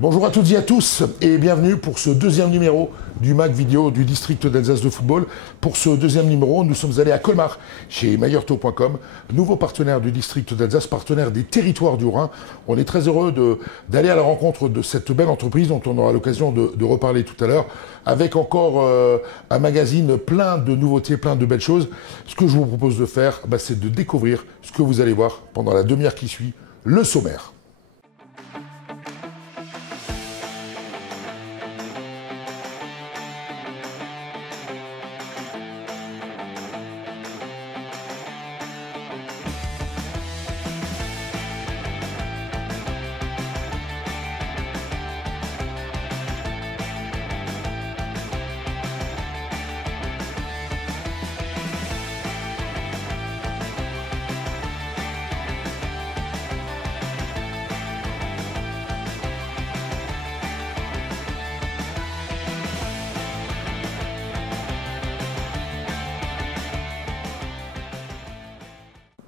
Bonjour à toutes et à tous et bienvenue pour ce deuxième numéro du MAC vidéo du district d'Alsace de football. Pour ce deuxième numéro, nous sommes allés à Colmar chez mayorto.com, nouveau partenaire du district d'Alsace, partenaire des territoires du Rhin. On est très heureux d'aller à la rencontre de cette belle entreprise dont on aura l'occasion de reparler tout à l'heure, avec encore un magazine plein de nouveautés, plein de belles choses. Ce que je vous propose de faire, c'est de découvrir ce que vous allez voir pendant la demi-heure qui suit, le sommaire.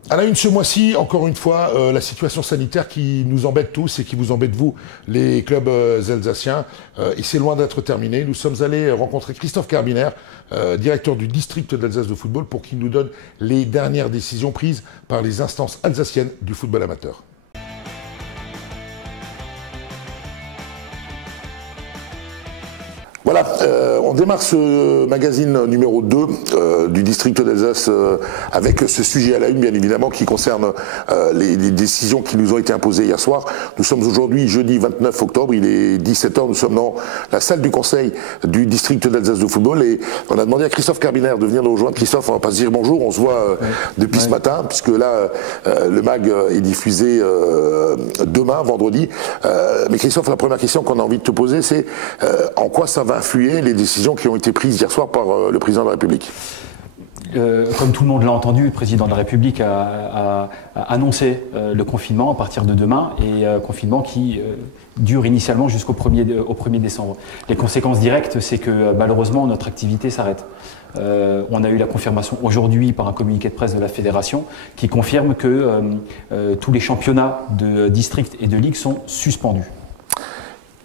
À la une ce mois-ci, encore une fois, la situation sanitaire qui nous embête tous et qui vous embête vous, les clubs alsaciens. Et c'est loin d'être terminé. Nous sommes allés rencontrer Christophe Carbiner, directeur du district d'Alsace de football, pour qu'il nous donne les dernières décisions prises par les instances alsaciennes du football amateur. Voilà, on démarre ce magazine numéro 2 du district d'Alsace avec ce sujet à la une, bien évidemment, qui concerne les décisions qui nous ont été imposées hier soir. Nous sommes aujourd'hui jeudi 29 octobre, il est 17h, nous sommes dans la salle du conseil du district d'Alsace de football et on a demandé à Christophe Carbiner de venir nous rejoindre. Christophe, on va pas se dire bonjour, on se voit depuis ce matin, puisque là, le mag est diffusé demain, vendredi. Mais Christophe, la première question qu'on a envie de te poser, c'est en quoi ça va influer les décisions qui ont été prises hier soir par le président de la République? Comme tout le monde l'a entendu, le président de la République a annoncé le confinement à partir de demain et confinement qui dure initialement jusqu'au 1er décembre. Les conséquences directes, c'est que malheureusement notre activité s'arrête. On a eu la confirmation aujourd'hui par un communiqué de presse de la Fédération qui confirme que tous les championnats de district et de ligue sont suspendus.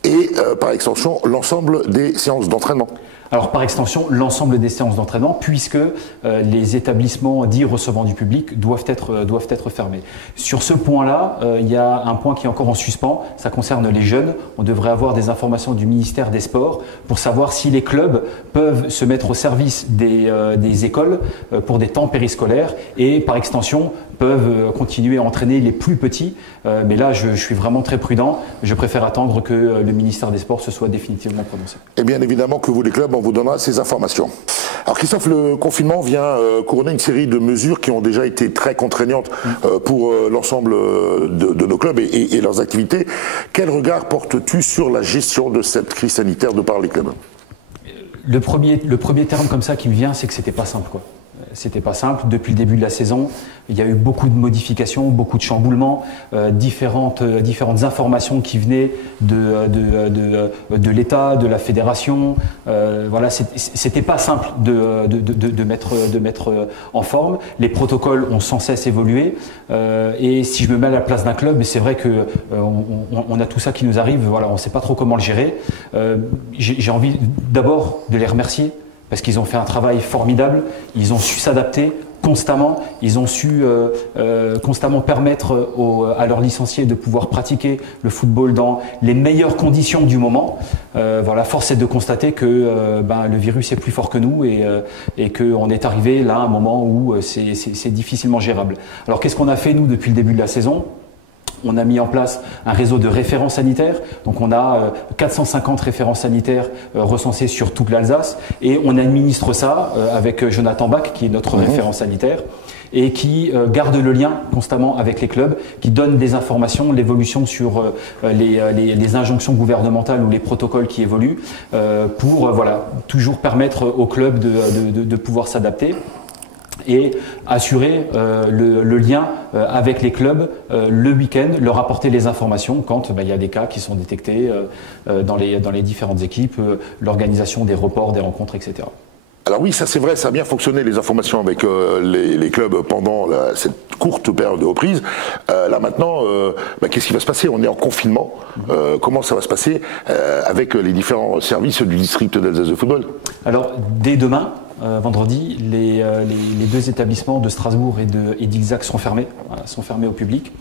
Et par extension, l'ensemble des séances d'entraînement. Alors par extension, l'ensemble des séances d'entraînement, puisque les établissements dits recevant du public doivent être fermés. Sur ce point-là, il y a un point qui est encore en suspens, ça concerne les jeunes. On devrait avoir des informations du ministère des Sports pour savoir si les clubs peuvent se mettre au service des écoles pour des temps périscolaires et par extension peuvent continuer à entraîner les plus petits. Mais là, je suis vraiment très prudent. Je préfère attendre que le ministère des Sports se soit définitivement prononcé. Et bien évidemment que vous, les clubs, on vous donnera ces informations. Alors Christophe, le confinement vient couronner une série de mesures qui ont déjà été très contraignantes pour l'ensemble de nos clubs et leurs activités. Quel regard portes-tu sur la gestion de cette crise sanitaire de par les clubs? Le premier terme comme ça qui me vient, c'est que c'était pas simple, quoi. C'était pas simple. Depuis le début de la saison, il y a eu beaucoup de modifications, beaucoup de chamboulements, différentes informations qui venaient de l'État, de la fédération. Voilà, c'était pas simple de mettre en forme. Les protocoles ont sans cesse évolué. Et si je me mets à la place d'un club, c'est vrai que on a tout ça qui nous arrive. Voilà, on ne sait pas trop comment le gérer. J'ai envie d'abord de les remercier, parce qu'ils ont fait un travail formidable, ils ont su s'adapter constamment, ils ont su constamment permettre à leurs licenciés de pouvoir pratiquer le football dans les meilleures conditions du moment. Voilà, force est de constater que le virus est plus fort que nous et qu'on est arrivé là à un moment où c'est difficilement gérable. Alors qu'est-ce qu'on a fait nous depuis le début de la saison ? On a mis en place un réseau de référents sanitaires. Donc on a 450 référents sanitaires recensés sur toute l'Alsace et on administre ça avec Jonathan Bach qui est notre référent sanitaire et qui garde le lien constamment avec les clubs, qui donne des informations, l'évolution sur les injonctions gouvernementales ou les protocoles qui évoluent pour voilà, toujours permettre aux clubs de pouvoir s'adapter et assurer le lien avec les clubs le week-end, leur apporter les informations quand il y a des cas qui sont détectés dans les différentes équipes, l'organisation des reports, des rencontres, etc. Alors oui, ça c'est vrai, ça a bien fonctionné les informations avec les clubs pendant cette courte période de reprise. Là maintenant, qu'est-ce qui va se passer? On est en confinement. Comment ça va se passer avec les différents services du district d'Alsace de football? Alors dès demain, vendredi, les deux établissements de Strasbourg et d'Ilzac sont fermés au public.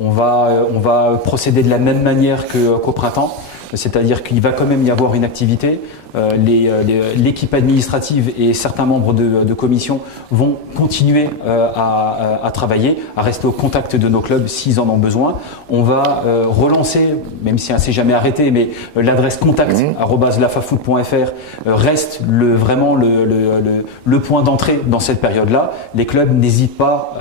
On va procéder de la même manière qu'au printemps. C'est-à-dire qu'il va quand même y avoir une activité. L'équipe administrative et certains membres de commission vont continuer à travailler, à rester au contact de nos clubs s'ils en ont besoin. On va relancer, même si ça ne s'est jamais arrêté, mais l'adresse contact@lafafoot.fr reste vraiment le point d'entrée dans cette période-là. Les clubs n'hésitent pas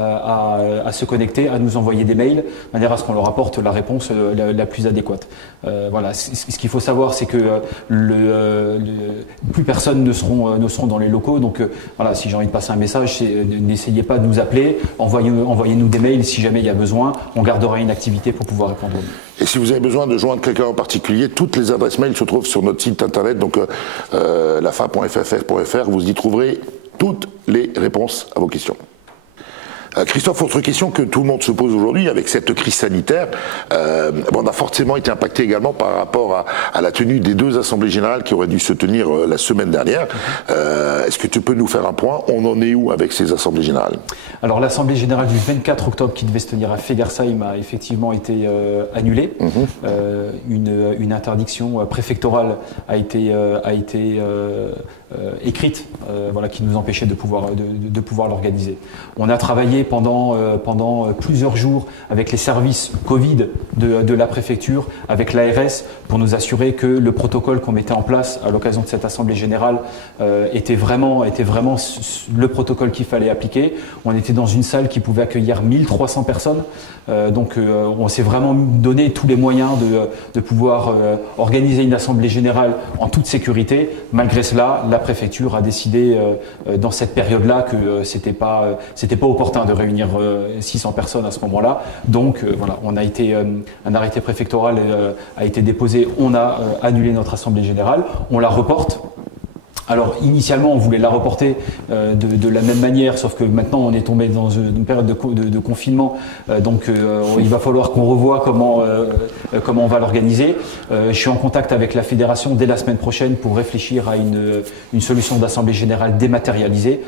à se connecter, à nous envoyer des mails, de manière à ce qu'on leur apporte la réponse la plus adéquate. Voilà. Ce qu'il faut savoir, c'est que plus personne ne seront dans les locaux. Donc voilà, si j'ai envie de passer un message, n'essayez pas de nous appeler, envoyez-nous des mails si jamais il y a besoin. On gardera une activité pour pouvoir répondre. Et si vous avez besoin de joindre quelqu'un en particulier, toutes les adresses mail se trouvent sur notre site internet, donc lafa.ffr.fr. Vous y trouverez toutes les réponses à vos questions. Christophe, autre question que tout le monde se pose aujourd'hui avec cette crise sanitaire, on a forcément été impacté également par rapport à la tenue des deux assemblées générales qui auraient dû se tenir la semaine dernière. Est-ce que tu peux nous faire un point? On en est où avec ces assemblées générales? Alors l'assemblée générale du 24 octobre qui devait se tenir à Fegersheim a effectivement été annulée. Une interdiction préfectorale a été écrite, qui nous empêchait de pouvoir l'organiser. On a travaillé pendant plusieurs jours avec les services Covid de la préfecture, avec l'ARS, pour nous assurer que le protocole qu'on mettait en place à l'occasion de cette assemblée générale était vraiment le protocole qu'il fallait appliquer. On était dans une salle qui pouvait accueillir 1300 personnes. On s'est vraiment donné tous les moyens de pouvoir organiser une assemblée générale en toute sécurité. Malgré cela, la préfecture a décidé dans cette période-là que c'était pas opportun de réunir 600 personnes à ce moment-là. Donc un arrêté préfectoral a été déposé. On a annulé notre assemblée générale. On la reporte. Alors initialement on voulait la reporter de la même manière, sauf que maintenant on est tombé dans une période de confinement, il va falloir qu'on revoie comment on va l'organiser. Je suis en contact avec la fédération dès la semaine prochaine pour réfléchir à une solution d'assemblée générale dématérialisée.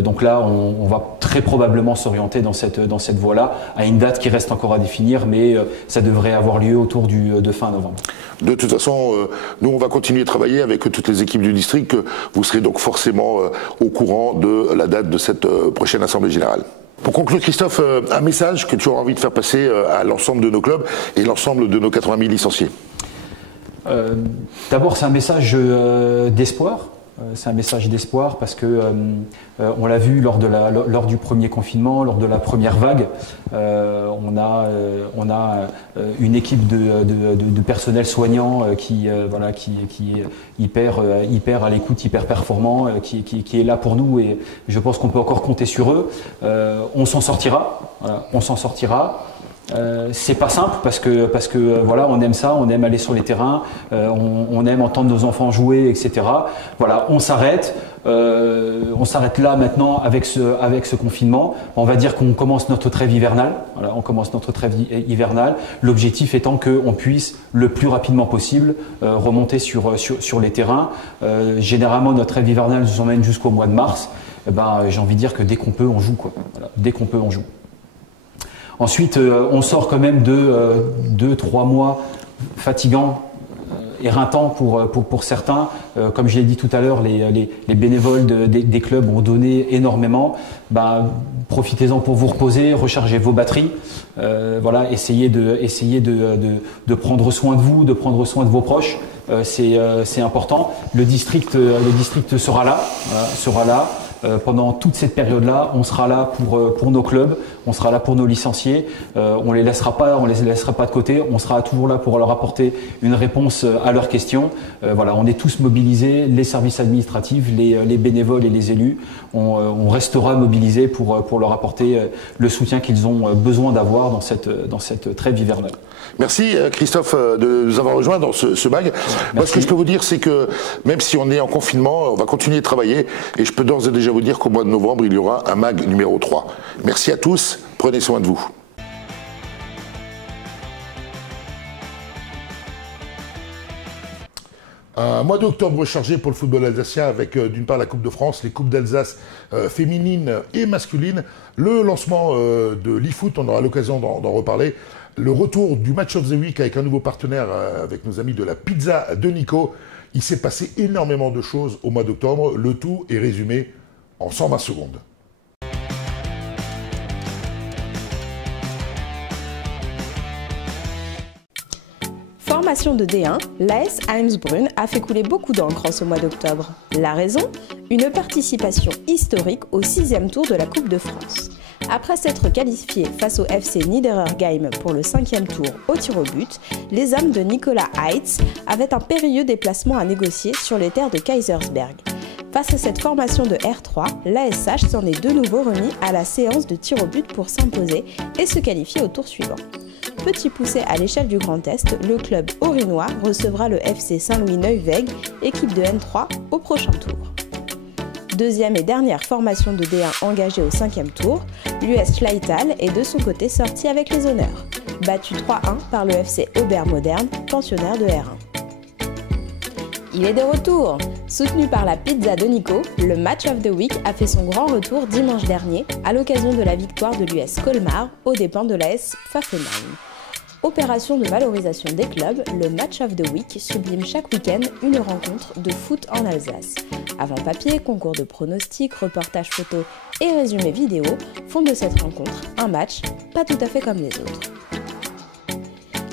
Donc là on va très probablement s'orienter dans cette voie-là, à une date qui reste encore à définir, mais ça devrait avoir lieu autour de fin novembre. De toute façon, nous on va continuer de travailler avec toutes les équipes du district. Vous serez donc forcément au courant de la date de cette prochaine Assemblée Générale. Pour conclure, Christophe, un message que tu auras envie de faire passer à l'ensemble de nos clubs et l'ensemble de nos 80 000 licenciés. D'abord, c'est un message d'espoir. C'est un message d'espoir parce que on l'a vu lors du premier confinement, lors de la première vague, on a une équipe de personnel soignant qui est hyper à l'écoute, hyper performant, qui est là pour nous, et je pense qu'on peut encore compter sur eux. On s'en sortira. Voilà, on s'en sortira. C'est pas simple parce que voilà, on aime ça, on aime aller sur les terrains, on aime entendre nos enfants jouer, etc. Voilà, on s'arrête là maintenant avec ce confinement. On va dire qu'on commence notre trêve hivernale. Voilà, on commence notre trêve hivernale. L'objectif étant qu'on puisse le plus rapidement possible remonter sur les terrains. Généralement, notre trêve hivernale nous emmène jusqu'au mois de mars. J'ai envie de dire que dès qu'on peut, on joue, quoi. Voilà, dès qu'on peut, on joue. Ensuite, on sort quand même de 2-3 mois fatigants, éreintants pour certains. Comme je l'ai dit tout à l'heure, les bénévoles des clubs ont donné énormément. Profitez-en pour vous reposer, recharger vos batteries. Essayez de prendre soin de vous, de prendre soin de vos proches. C'est important. Le district sera là. Pendant toute cette période-là, on sera là pour nos clubs, on sera là pour nos licenciés. On les laissera pas de côté. On sera toujours là pour leur apporter une réponse à leurs questions. On est tous mobilisés, les services administratifs, les bénévoles et les élus. On restera mobilisés pour leur apporter le soutien qu'ils ont besoin d'avoir dans cette trêve hivernale. Merci Christophe de nous avoir rejoints dans ce mag. Moi, ce que je peux vous dire, c'est que même si on est en confinement, on va continuer de travailler et je peux d'ores et déjà vous dire qu'au mois de novembre, il y aura un mag numéro 3. Merci à tous, prenez soin de vous. Un mois d'octobre chargé pour le football alsacien avec d'une part la Coupe de France, les Coupes d'Alsace féminines et masculines, le lancement de l'e-foot, on aura l'occasion d'en reparler, le retour du Match of the Week avec un nouveau partenaire avec nos amis de la Pizza de Nico. Il s'est passé énormément de choses au mois d'octobre, le tout est résumé en 120 secondes. Formation de D1, l'AS Eimsbrunn a fait couler beaucoup d'encre en ce mois d'octobre. La raison ? Une participation historique au 6e tour de la Coupe de France. Après s'être qualifiés face au FC Niederergheim pour le 5e tour au tir au but, les hommes de Nicolas Heitz avaient un périlleux déplacement à négocier sur les terres de Kaisersberg. Face à cette formation de R3, l'ASH s'en est de nouveau remis à la séance de tir au but pour s'imposer et se qualifier au tour suivant. Petit poussé à l'échelle du Grand Est, le club orinois recevra le FC Saint-Louis-Neuweg, équipe de N3, au prochain tour. Deuxième et dernière formation de D1 engagée au 5e tour, l'US Schleital est de son côté sorti avec les honneurs, battu 3-1 par le FC Obermodern, pensionnaire de R1. Il est de retour. Soutenu par la Pizza de Nico, le Match of the Week a fait son grand retour dimanche dernier à l'occasion de la victoire de l'US Colmar aux dépens de l'AS Pfaffenheim. Opération de valorisation des clubs, le Match of the Week sublime chaque week-end une rencontre de foot en Alsace. Avant-papier, concours de pronostics, reportages photos et résumés vidéo font de cette rencontre un match pas tout à fait comme les autres.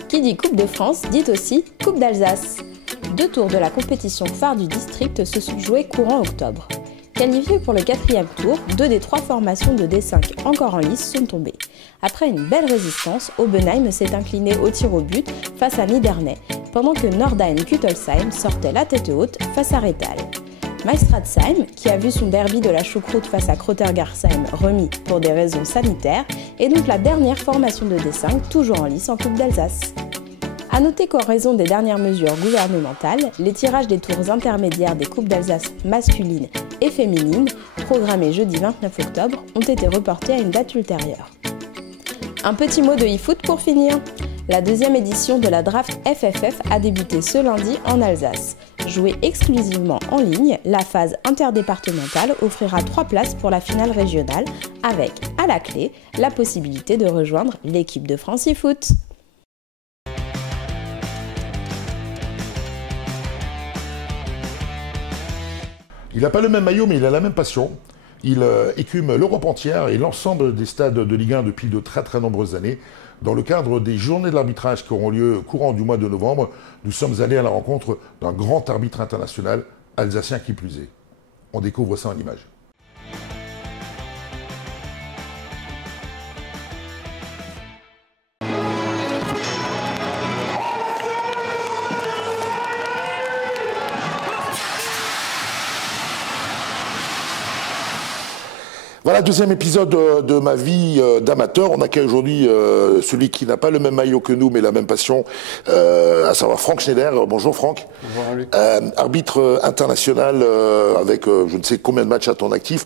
Qui dit Coupe de France dit aussi Coupe d'Alsace. 2 tours de la compétition phare du district se sont joués courant octobre. Qualifiés pour le 4e tour, 2 des 3 formations de D5 encore en lice sont tombées. Après une belle résistance, Oppenheim s'est incliné au tir au but face à Niedernay, pendant que Nordheim-Kuttelsheim sortait la tête haute face à Rethal. Meistratzheim, qui a vu son derby de la choucroute face à Krottergarsheim remis pour des raisons sanitaires, est donc la dernière formation de D5 toujours en lice en Coupe d'Alsace. A noter qu'en raison des dernières mesures gouvernementales, les tirages des tours intermédiaires des Coupes d'Alsace masculines et féminines, programmés jeudi 29 octobre, ont été reportés à une date ultérieure. Un petit mot de e-foot pour finir. La 2e édition de la draft FFF a débuté ce lundi en Alsace. Jouée exclusivement en ligne, la phase interdépartementale offrira 3 places pour la finale régionale, avec, à la clé, la possibilité de rejoindre l'équipe de France e-foot. Il n'a pas le même maillot, mais il a la même passion. Il écume l'Europe entière et l'ensemble des stades de Ligue 1 depuis de très très nombreuses années. Dans le cadre des journées de l'arbitrage qui auront lieu courant du mois de novembre, nous sommes allés à la rencontre d'un grand arbitre international, alsacien qui plus est. On découvre ça en images. Voilà, 2e épisode de ma vie d'amateur. On accueille aujourd'hui celui qui n'a pas le même maillot que nous, mais la même passion, à savoir Franck Schneider. Bonjour Franck. Bonjour Luc. Arbitre international avec je ne sais combien de matchs à ton actif.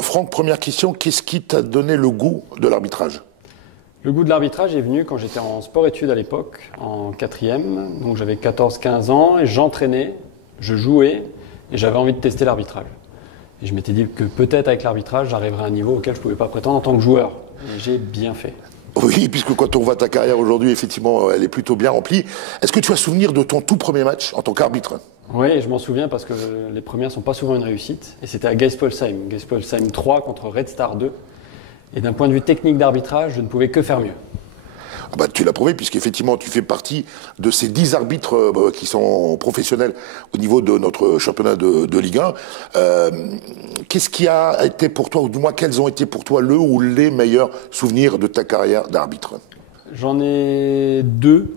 Franck, première question, qu'est-ce qui t'a donné le goût de l'arbitrage ? Le goût de l'arbitrage est venu quand j'étais en sport-études à l'époque, en 4e. Donc j'avais 14-15 ans et j'entraînais, je jouais et j'avais envie de tester l'arbitrage. Et je m'étais dit que peut-être avec l'arbitrage, j'arriverais à un niveau auquel je ne pouvais pas prétendre en tant que joueur. Et j'ai bien fait. Oui, puisque quand on voit ta carrière aujourd'hui, effectivement, elle est plutôt bien remplie. Est-ce que tu as souvenir de ton tout premier match en tant qu'arbitre ? Oui, je m'en souviens parce que les premières ne sont pas souvent une réussite. Et c'était à Geispolsheim 3 contre Red Star 2. Et d'un point de vue technique d'arbitrage, je ne pouvais que faire mieux. Ah bah, tu l'as prouvé, puisqu'effectivement, tu fais partie de ces 10 arbitres qui sont professionnels au niveau de notre championnat de Ligue 1. Qu'est-ce qui a été pour toi, ou du moins quels ont été pour toi le ou les meilleurs souvenirs de ta carrière d'arbitre ? J'en ai 2.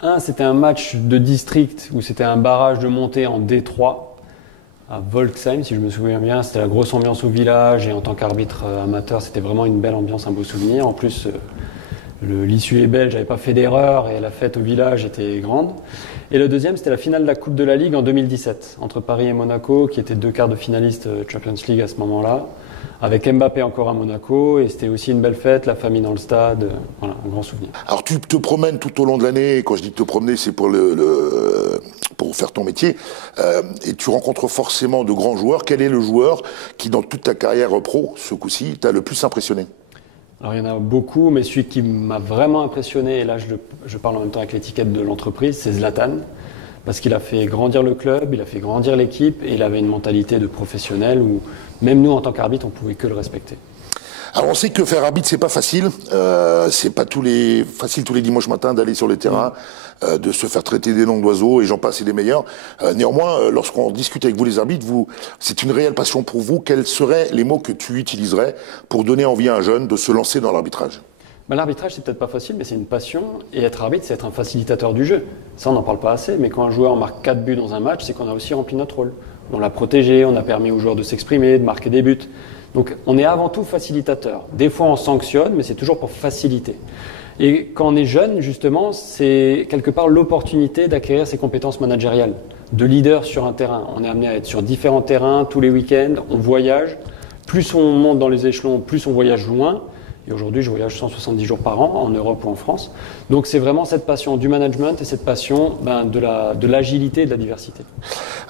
Un, c'était un match de district où c'était un barrage de montée en D3 à Volksheim, si je me souviens bien. C'était la grosse ambiance au village et en tant qu'arbitre amateur, c'était vraiment une belle ambiance, un beau souvenir. En plus, l'issue est belle, j'avais pas fait d'erreur et la fête au village était grande. Et le deuxième, c'était la finale de la Coupe de la Ligue en 2017, entre Paris et Monaco, qui étaient 2 quarts de finalistes Champions League à ce moment-là, avec Mbappé encore à Monaco, et c'était aussi une belle fête, la famille dans le stade, voilà, un grand souvenir. Alors tu te promènes tout au long de l'année, quand je dis te promener, c'est pour pour faire ton métier, et tu rencontres forcément de grands joueurs. Quel est le joueur qui, dans toute ta carrière pro, ce coup-ci, t'a le plus impressionné? Alors il y en a beaucoup, mais celui qui m'a vraiment impressionné, et là je parle en même temps avec l'étiquette de l'entreprise, c'est Zlatan. Parce qu'il a fait grandir le club, il a fait grandir l'équipe, et il avait une mentalité de professionnel où même nous en tant qu'arbitre, on pouvait que le respecter. Alors on sait que faire arbitre c'est pas facile, c'est pas facile tous les dimanches matins d'aller sur les terrains, de se faire traiter des noms d'oiseaux et j'en passe et des meilleurs. Néanmoins, lorsqu'on discute avec vous les arbitres, c'est une réelle passion pour vous. Quels seraient les mots que tu utiliserais pour donner envie à un jeune de se lancer dans l'arbitrage? L'arbitrage, c'est peut-être pas facile, mais c'est une passion. Et être arbitre, c'est être un facilitateur du jeu. Ça, on n'en parle pas assez. Mais quand un joueur marque 4 buts dans un match, c'est qu'on a aussi rempli notre rôle. On l'a protégé, on a permis aux joueurs de s'exprimer, de marquer des buts. Donc, on est avant tout facilitateur. Des fois, on sanctionne, mais c'est toujours pour faciliter. Et quand on est jeune, justement, c'est quelque part l'opportunité d'acquérir ses compétences managériales, de leader sur un terrain. On est amené à être sur différents terrains tous les week-ends, on voyage. Plus on monte dans les échelons, plus on voyage loin. Et aujourd'hui, je voyage 170 jours par an, en Europe ou en France. Donc c'est vraiment cette passion du management et cette passion de l'agilité et de la diversité.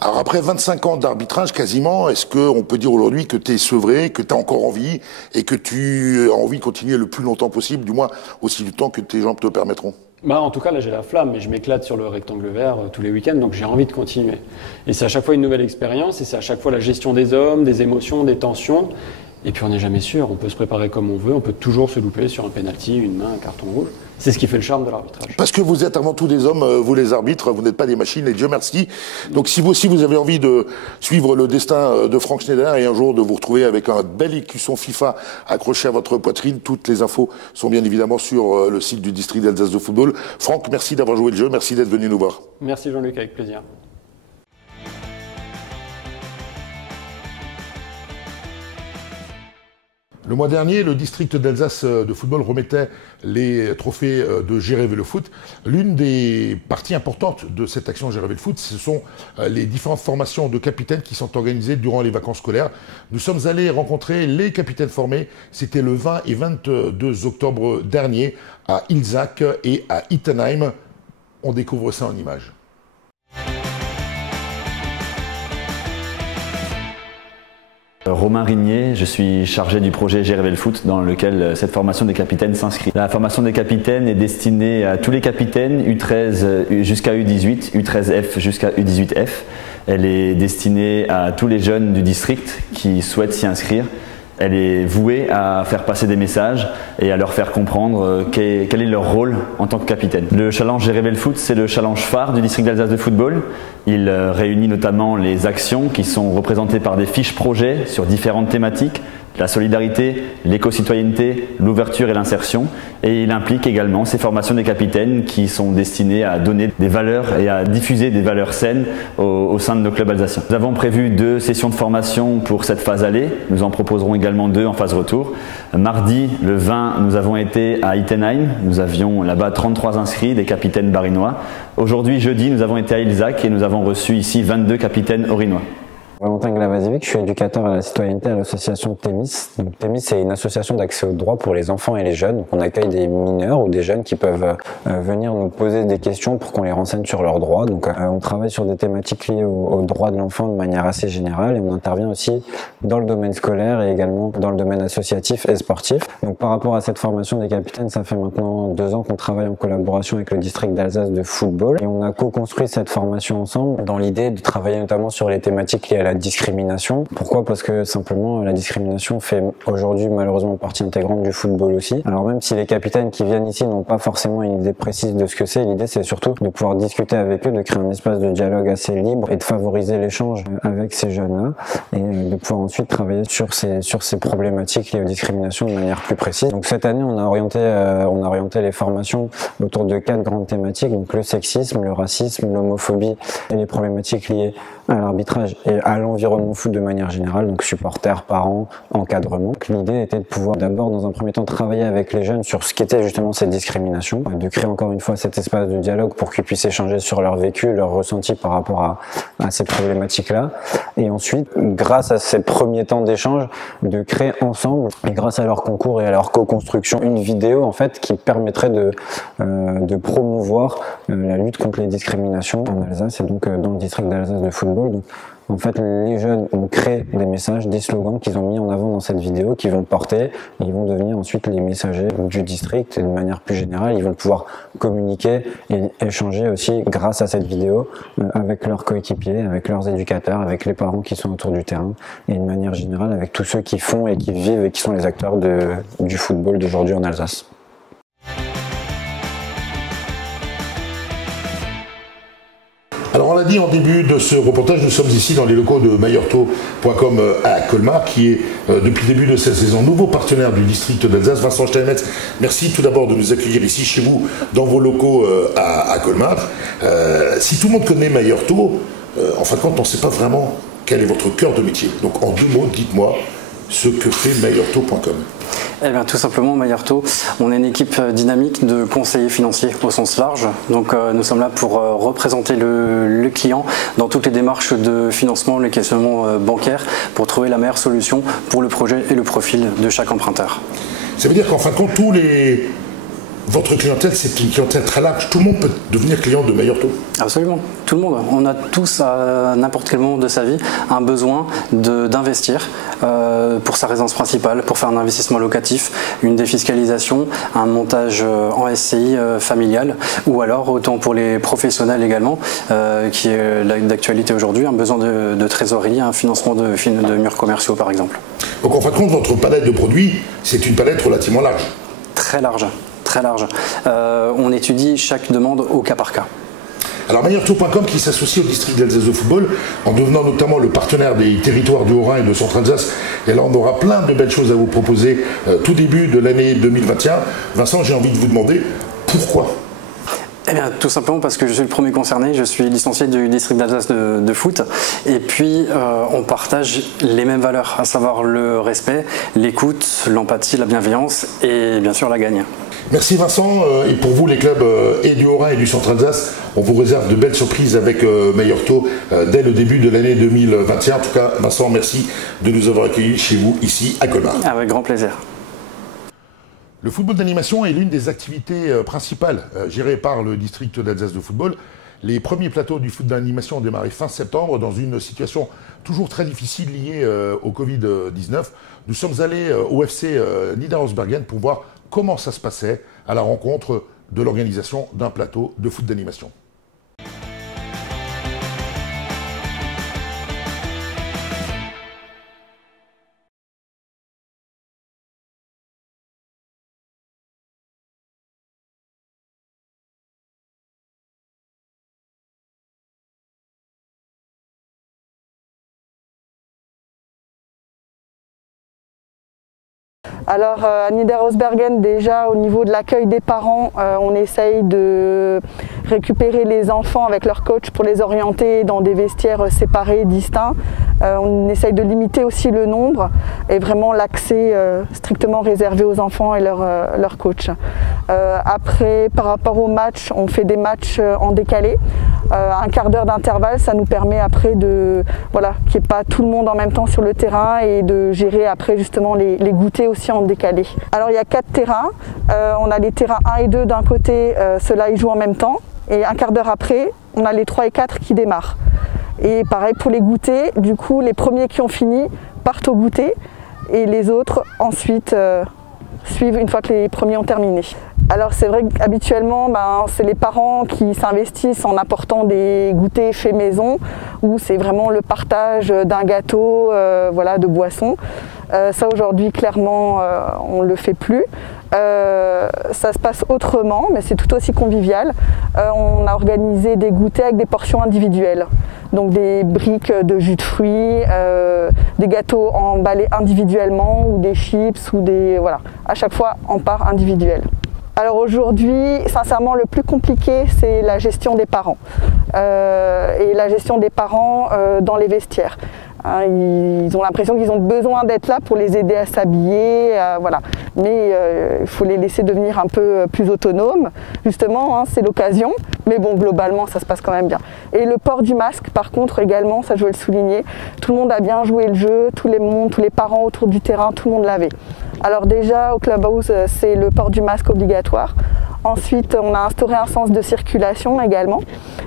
Alors après 25 ans d'arbitrage quasiment, est-ce qu'on peut dire aujourd'hui que tu es sevré, que tu as encore envie et que tu as envie de continuer le plus longtemps possible, du moins aussi du temps que tes jambes te permettront? En tout cas, là j'ai la flamme et je m'éclate sur le rectangle vert tous les week-ends, donc j'ai envie de continuer. Et c'est à chaque fois une nouvelle expérience et c'est à chaque fois la gestion des hommes, des émotions, des tensions. Et puis on n'est jamais sûr, on peut se préparer comme on veut, on peut toujours se louper sur un penalty, une main, un carton rouge. C'est ce qui fait le charme de l'arbitrage. Parce que vous êtes avant tout des hommes, vous les arbitres, vous n'êtes pas des machines, et Dieu merci. Donc si vous aussi vous avez envie de suivre le destin de Franck Schneider et un jour de vous retrouver avec un bel écusson FIFA accroché à votre poitrine, toutes les infos sont bien évidemment sur le site du district d'Alsace de football. Franck, merci d'avoir joué le jeu, merci d'être venu nous voir. Merci Jean-Luc, avec plaisir. Le mois dernier, le district d'Alsace de football remettait les trophées de J'ai rêvé le foot. L'une des parties importantes de cette action J'ai rêvé le foot, ce sont les différentes formations de capitaines qui sont organisées durant les vacances scolaires. Nous sommes allés rencontrer les capitaines formés. C'était le 20 et 22 octobre dernier à Ilzach et à Ittenheim. On découvre ça en images. Romain Rignier, je suis chargé du projet J'ai rêvé le foot dans lequel cette formation des capitaines s'inscrit. La formation des capitaines est destinée à tous les capitaines, U13 jusqu'à U18, U13F jusqu'à U18F. Elle est destinée à tous les jeunes du district qui souhaitent s'y inscrire. Elle est vouée à faire passer des messages et à leur faire comprendre quel est leur rôle en tant que capitaine. Le challenge J'ai rêvé le foot, c'est le challenge phare du district d'Alsace de football. Il réunit notamment les actions qui sont représentées par des fiches projets sur différentes thématiques, la solidarité, l'éco-citoyenneté, l'ouverture et l'insertion. Et il implique également ces formations des capitaines qui sont destinées à donner des valeurs et à diffuser des valeurs saines au sein de nos clubs alsaciens. Nous avons prévu 2 sessions de formation pour cette phase aller. Nous en proposerons également 2 en phase retour. Mardi, le 20, nous avons été à Ittenheim. Nous avions là-bas 33 inscrits, des capitaines barinois. Aujourd'hui, jeudi, nous avons été à Ilzach et nous avons reçu ici 22 capitaines orinois. Valentin Glavazovic, je suis éducateur à la citoyenneté à l'association Thémis. Donc, Thémis, c'est une association d'accès aux droits pour les enfants et les jeunes. Donc, on accueille des mineurs ou des jeunes qui peuvent venir nous poser des questions pour qu'on les renseigne sur leurs droits. Donc, on travaille sur des thématiques liées aux droits de l'enfant de manière assez générale et on intervient aussi dans le domaine scolaire et également dans le domaine associatif et sportif. Donc, par rapport à cette formation des capitaines, ça fait maintenant 2 ans qu'on travaille en collaboration avec le district d'Alsace de football et on a co-construit cette formation ensemble dans l'idée de travailler notamment sur les thématiques liées à la discrimination. Pourquoi? Parce que simplement la discrimination fait aujourd'hui malheureusement partie intégrante du football aussi. Alors même si les capitaines qui viennent ici n'ont pas forcément une idée précise de ce que c'est, l'idée c'est surtout de pouvoir discuter avec eux, de créer un espace de dialogue assez libre et de favoriser l'échange avec ces jeunes-là et de pouvoir ensuite travailler sur ces problématiques liées aux discriminations de manière plus précise. Donc cette année on a orienté les formations autour de 4 grandes thématiques, donc le sexisme, le racisme, l'homophobie et les problématiques liées à l'arbitrage et à à l'environnement foot de manière générale, donc supporters, parents, encadrement. L'idée était de pouvoir d'abord dans un premier temps travailler avec les jeunes sur ce qu'était justement cette discrimination, de créer encore une fois cet espace de dialogue pour qu'ils puissent échanger sur leur vécu, leur ressenti par rapport à ces problématiques-là, et ensuite, grâce à ces premiers temps d'échange, de créer ensemble, et grâce à leur concours et à leur co-construction, une vidéo en fait qui permettrait de promouvoir la lutte contre les discriminations en Alsace et donc dans le district d'Alsace de football. Donc, en fait, les jeunes ont créé des messages, des slogans qu'ils ont mis en avant dans cette vidéo, qui vont porter, et ils vont devenir ensuite les messagers du district, et de manière plus générale, ils vont pouvoir communiquer et échanger aussi grâce à cette vidéo avec leurs coéquipiers, avec leurs éducateurs, avec les parents qui sont autour du terrain, et de manière générale avec tous ceux qui font et qui vivent et qui sont les acteurs du football d'aujourd'hui en Alsace. Alors on l'a dit en début de ce reportage, nous sommes ici dans les locaux de mayerto.com à Colmar, qui est depuis le début de cette saison nouveau partenaire du district d'Alsace. Vincent Steinmetz, merci tout d'abord de nous accueillir ici chez vous, dans vos locaux à Colmar. Si tout le monde connaît Mayerto, en fin de compte on ne sait pas vraiment quel est votre cœur de métier. Donc en 2 mots, dites-moi ce que fait mayerto.com. Eh bien, tout simplement, Mayerto, on est une équipe dynamique de conseillers financiers au sens large. Donc, nous sommes là pour représenter le client dans toutes les démarches de financement, les questionnements bancaires, pour trouver la meilleure solution pour le projet et le profil de chaque emprunteur. Ça veut dire qu'en fin de compte, votre clientèle, c'est une clientèle très large. Tout le monde peut devenir client de Mayerto. Absolument, tout le monde. On a tous, à n'importe quel moment de sa vie, un besoin d'investir pour sa résidence principale, pour faire un investissement locatif, une défiscalisation, un montage en SCI familial, ou alors, autant pour les professionnels également, qui est d'actualité aujourd'hui, un besoin de trésorerie, un financement de murs commerciaux par exemple. Donc en fin de compte, votre palette de produits, c'est une palette relativement large. Très large. Très large. On étudie chaque demande au cas par cas. Alors Mayerto.com qui s'associe au district d'Alsace de football en devenant notamment le partenaire des territoires du Haut-Rhin et de Centre-Alsace. Et là on aura plein de belles choses à vous proposer tout début de l'année 2021. Vincent, j'ai envie de vous demander pourquoi ? Eh bien, tout simplement parce que je suis le premier concerné, je suis licencié du district d'Alsace de foot, et puis on partage les mêmes valeurs, à savoir le respect, l'écoute, l'empathie, la bienveillance et bien sûr la gagne. Merci Vincent, et pour vous les clubs et du Haut-Rhin et du Centre-Alsace, on vous réserve de belles surprises avec Mayerto dès le début de l'année 2021. En tout cas, Vincent, merci de nous avoir accueillis chez vous ici à Colmar. Avec grand plaisir. Le football d'animation est l'une des activités principales gérées par le district d'Alsace de football. Les premiers plateaux du foot d'animation ont démarré fin septembre dans une situation toujours très difficile liée au Covid-19. Nous sommes allés au FC Niederhausbergen pour voir comment ça se passait à la rencontre de l'organisation d'un plateau de foot d'animation. Alors à Niederhausbergen, déjà au niveau de l'accueil des parents, on essaye de récupérer les enfants avec leur coach pour les orienter dans des vestiaires séparés, distincts. On essaye de limiter aussi le nombre et vraiment l'accès strictement réservé aux enfants et leur coach. Après, par rapport aux matchs, on fait des matchs en décalé. Un quart d'heure d'intervalle, ça nous permet après de, voilà, qu'il n'y ait pas tout le monde en même temps sur le terrain et de gérer après justement les goûters aussi en décalé. Alors il y a 4 terrains, on a les terrains 1 et 2 d'un côté, ceux-là ils jouent en même temps, et un quart d'heure après, on a les 3 et 4 qui démarrent. Et pareil pour les goûters, du coup les premiers qui ont fini partent au goûter et les autres ensuite suivent une fois que les premiers ont terminé. Alors c'est vrai qu'habituellement c'est les parents qui s'investissent en apportant des goûters faits maison, où c'est vraiment le partage d'un gâteau, voilà, de boissons. Ça aujourd'hui clairement on ne le fait plus. Ça se passe autrement, mais c'est tout aussi convivial. On a organisé des goûters avec des portions individuelles. Donc des briques de jus de fruits, des gâteaux emballés individuellement ou des chips ou des... Voilà, à chaque fois en part individuelle. Alors aujourd'hui, sincèrement, le plus compliqué, c'est la gestion des parents et la gestion des parents dans les vestiaires. Hein, ils ont l'impression qu'ils ont besoin d'être là pour les aider à s'habiller, voilà. Mais il faut les laisser devenir un peu plus autonomes. Justement, hein, c'est l'occasion. Mais bon, globalement, ça se passe quand même bien. Et le port du masque, par contre, également, ça je veux le souligner. Tout le monde a bien joué le jeu, tous les parents autour du terrain, tout le monde l'avait. Alors déjà, au Clubhouse, c'est le port du masque obligatoire. Ensuite, on a instauré un sens de circulation également,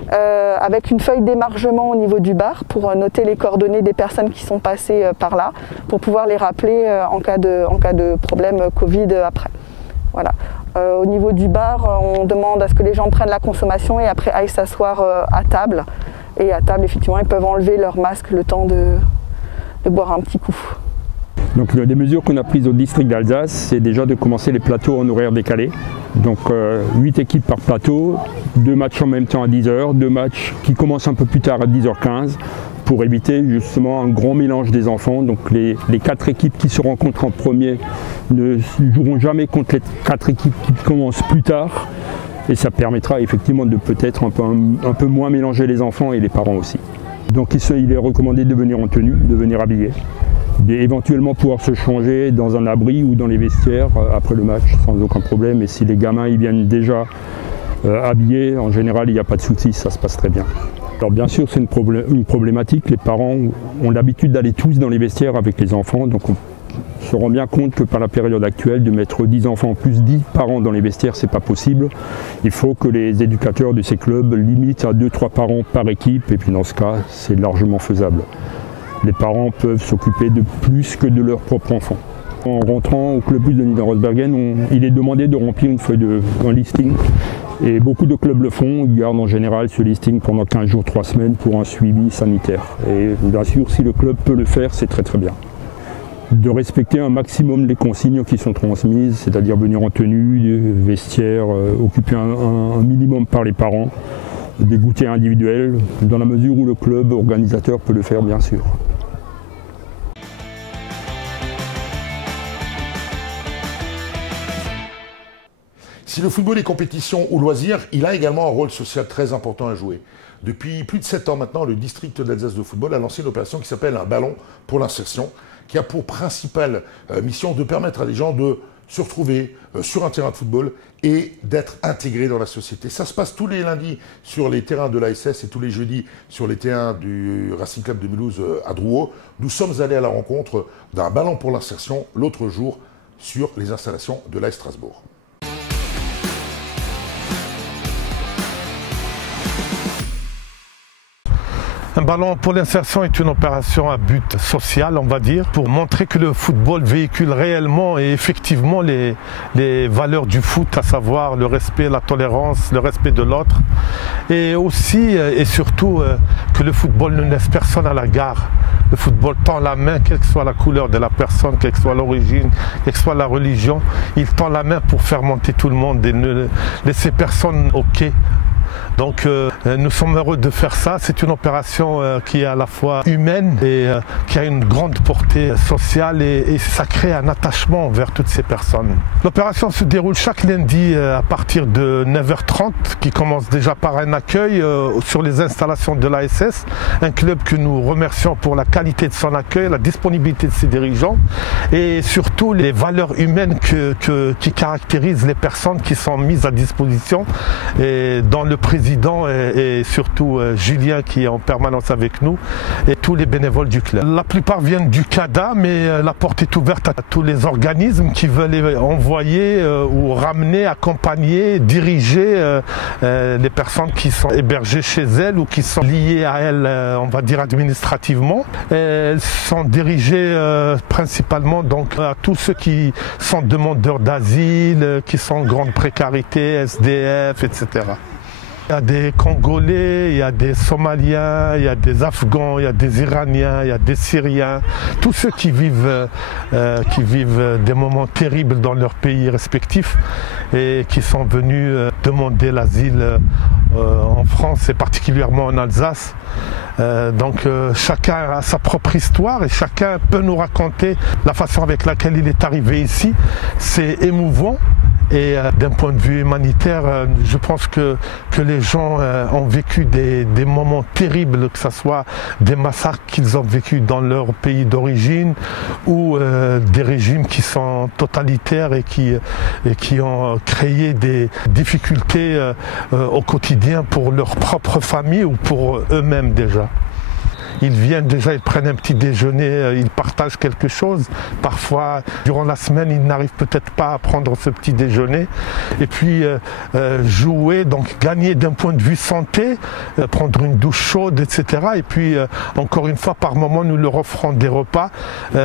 avec une feuille d'émargement au niveau du bar pour noter les coordonnées des personnes qui sont passées par là, pour pouvoir les rappeler en cas de problème Covid après. Voilà. Au niveau du bar, on demande à ce que les gens prennent la consommation et après aillent s'asseoir à table. Et à table, effectivement, ils peuvent enlever leur masque le temps de boire un petit coup. Donc les mesures qu'on a prises au district d'Alsace, c'est déjà de commencer les plateaux en horaire décalé. Donc 8 équipes par plateau, 2 matchs en même temps à 10h, 2 matchs qui commencent un peu plus tard à 10h15 pour éviter justement un grand mélange des enfants. Donc les 4 équipes qui se rencontrent en premier ne joueront jamais contre les 4 équipes qui commencent plus tard. Et ça permettra effectivement de peut-être un peu moins mélanger les enfants et les parents aussi. Donc il est recommandé de venir en tenue, de venir habillé. Éventuellement pouvoir se changer dans un abri ou dans les vestiaires après le match sans aucun problème. Et si les gamins ils viennent déjà habillés, en général il n'y a pas de souci, ça se passe très bien. Alors bien sûr c'est une problématique, les parents ont l'habitude d'aller tous dans les vestiaires avec les enfants, donc on se rend bien compte que par la période actuelle de mettre 10 enfants plus 10 parents dans les vestiaires c'est pas possible. Il faut que les éducateurs de ces clubs limitent à 2-3 parents par équipe et puis dans ce cas c'est largement faisable. Les parents peuvent s'occuper de plus que de leurs propres enfants. En rentrant au Clubhouse de Niederosbergen, il est demandé de remplir une feuille un listing. Et beaucoup de clubs le font, ils gardent en général ce listing pendant 15 jours, 3 semaines pour un suivi sanitaire. Et bien sûr, si le club peut le faire, c'est très très bien. De respecter un maximum les consignes qui sont transmises, c'est-à-dire venir en tenue, vestiaire, occuper un minimum par les parents, des goûters individuels, dans la mesure où le club organisateur peut le faire bien sûr. Si le football est compétition ou loisir, il a également un rôle social très important à jouer. Depuis plus de 7 ans maintenant, le district d'Alsace de football a lancé une opération qui s'appelle un ballon pour l'insertion, qui a pour principale mission de permettre à des gens de se retrouver sur un terrain de football et d'être intégrés dans la société. Ça se passe tous les lundis sur les terrains de l'ASS et tous les jeudis sur les terrains du Racing Club de Mulhouse à Drouot. Nous sommes allés à la rencontre d'un ballon pour l'insertion l'autre jour sur les installations de l'AS Strasbourg. Un ballon pour l'insertion est une opération à but social, on va dire, pour montrer que le football véhicule réellement et effectivement les valeurs du foot, à savoir le respect, la tolérance, le respect de l'autre. Et aussi et surtout que le football ne laisse personne à la gare. Le football tend la main, quelle que soit la couleur de la personne, quelle que soit l'origine, quelle que soit la religion. Il tend la main pour faire monter tout le monde et ne laisser personne au quai. Donc nous sommes heureux de faire ça. C'est une opération qui est à la fois humaine et qui a une grande portée sociale et ça crée un attachement vers toutes ces personnes. L'opération se déroule chaque lundi à partir de 9h30 qui commence déjà par un accueil sur les installations de l'ASS, un club que nous remercions pour la qualité de son accueil, la disponibilité de ses dirigeants et surtout les valeurs humaines qui caractérisent les personnes qui sont mises à disposition et dans le président et surtout Julien qui est en permanence avec nous et tous les bénévoles du club. La plupart viennent du CADA mais la porte est ouverte à tous les organismes qui veulent envoyer ou ramener, accompagner, diriger les personnes qui sont hébergées chez elles ou qui sont liées à elles, on va dire administrativement. Elles sont dirigées principalement donc à tous ceux qui sont demandeurs d'asile, qui sont en grande précarité, SDF, etc. Il y a des Congolais, il y a des Somaliens, il y a des Afghans, il y a des Iraniens, il y a des Syriens, tous ceux qui vivent des moments terribles dans leurs pays respectifs et qui sont venus demander l'asile en France et particulièrement en Alsace. Donc chacun a sa propre histoire et chacun peut nous raconter la façon avec laquelle il est arrivé ici. C'est émouvant. Et d'un point de vue humanitaire, je pense que les gens ont vécu des moments terribles, que ce soit des massacres qu'ils ont vécus dans leur pays d'origine ou des régimes qui sont totalitaires et qui ont créé des difficultés au quotidien pour leur propre famille ou pour eux-mêmes déjà. Ils viennent déjà, ils prennent un petit déjeuner, ils partagent quelque chose. Parfois, durant la semaine, ils n'arrivent peut-être pas à prendre ce petit déjeuner. Et puis, jouer, donc gagner d'un point de vue santé, prendre une douche chaude, etc. Et puis, encore une fois, par moment, nous leur offrons des repas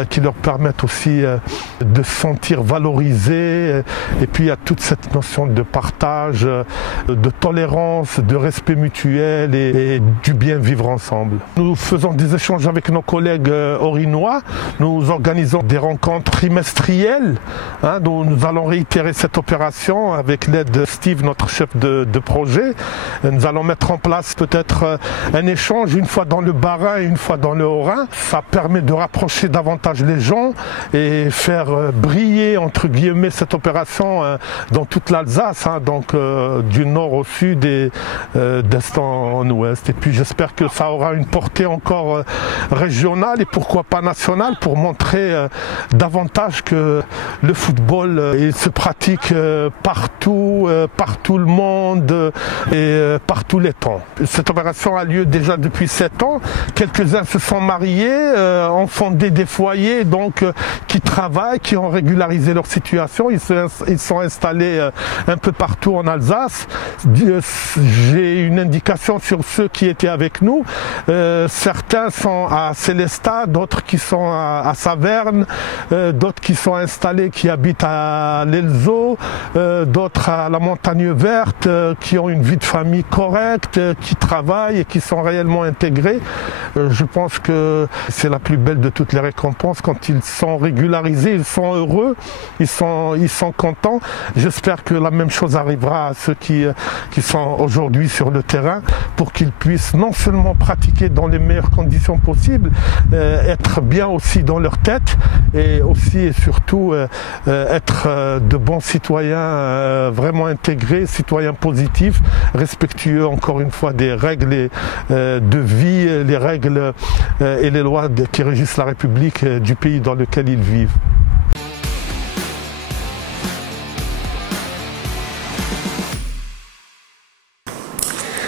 qui leur permettent aussi de se sentir valorisés. Et puis, il y a toute cette notion de partage, de tolérance, de respect mutuel et du bien vivre ensemble. Nous faisons des échanges avec nos collègues orinois. Nous organisons des rencontres trimestrielles. Dont nous allons réitérer cette opération avec l'aide de Steve, notre chef de projet. Nous allons mettre en place peut-être un échange une fois dans le Bas-Rhin et une fois dans le Haut-Rhin. Ça permet de rapprocher davantage les gens et faire briller, entre guillemets, cette opération dans toute l'Alsace, donc du nord au sud et d'est en ouest. Et puis j'espère que ça aura une portée encore régionale et pourquoi pas nationale pour montrer davantage que le football il se pratique partout, par tout le monde et par tous les temps. Cette opération a lieu déjà depuis 7 ans. Quelques-uns se sont mariés, ont fondé des foyers donc qui travaillent, qui ont régularisé leur situation. Ils sont installés un peu partout en Alsace. J'ai une indication sur ceux qui étaient avec nous. Certains sont à Célestat, d'autres qui sont à Saverne, d'autres qui sont installés, qui habitent à l'Elzo, d'autres à la Montagne Verte, qui ont une vie de famille correcte, qui travaillent et qui sont réellement intégrés. Je pense que c'est la plus belle de toutes les récompenses. Quand ils sont régularisés, ils sont heureux, ils sont contents. J'espère que la même chose arrivera à ceux qui sont aujourd'hui sur le terrain pour qu'ils puissent non seulement pratiquer dans les meilleures conditions possibles, être bien aussi dans leur tête et aussi et surtout être de bons citoyens vraiment intégrés, citoyens positifs, respectueux encore une fois des règles de vie, les règles et les lois qui régissent la République du pays dans lequel ils vivent.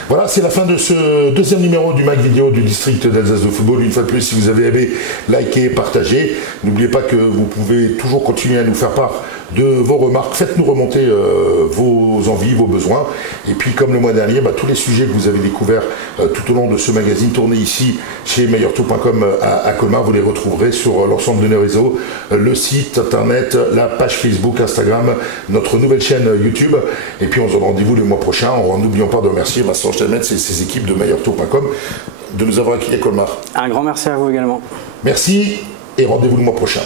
Voilà, c'est la fin de ce deuxième numéro du Mag Vidéo du district d'Alsace de football. Une fois de plus, si vous avez aimé, likez, partagez. N'oubliez pas que vous pouvez toujours continuer à nous faire part de vos remarques. Faites-nous remonter vos envies, vos besoins. Et puis, comme le mois dernier, tous les sujets que vous avez découverts tout au long de ce magazine tourné ici chez meilleurtaux.com à Colmar, vous les retrouverez sur l'ensemble de nos réseaux, le site internet, la page Facebook, Instagram, notre nouvelle chaîne YouTube. Et puis, on se donne rendez-vous le mois prochain. En n'oubliant pas de remercier Vincent Stelmetz et ses équipes de meilleurtaux.com de nous avoir accueillis à Colmar. Un grand merci à vous également. Merci et rendez-vous le mois prochain.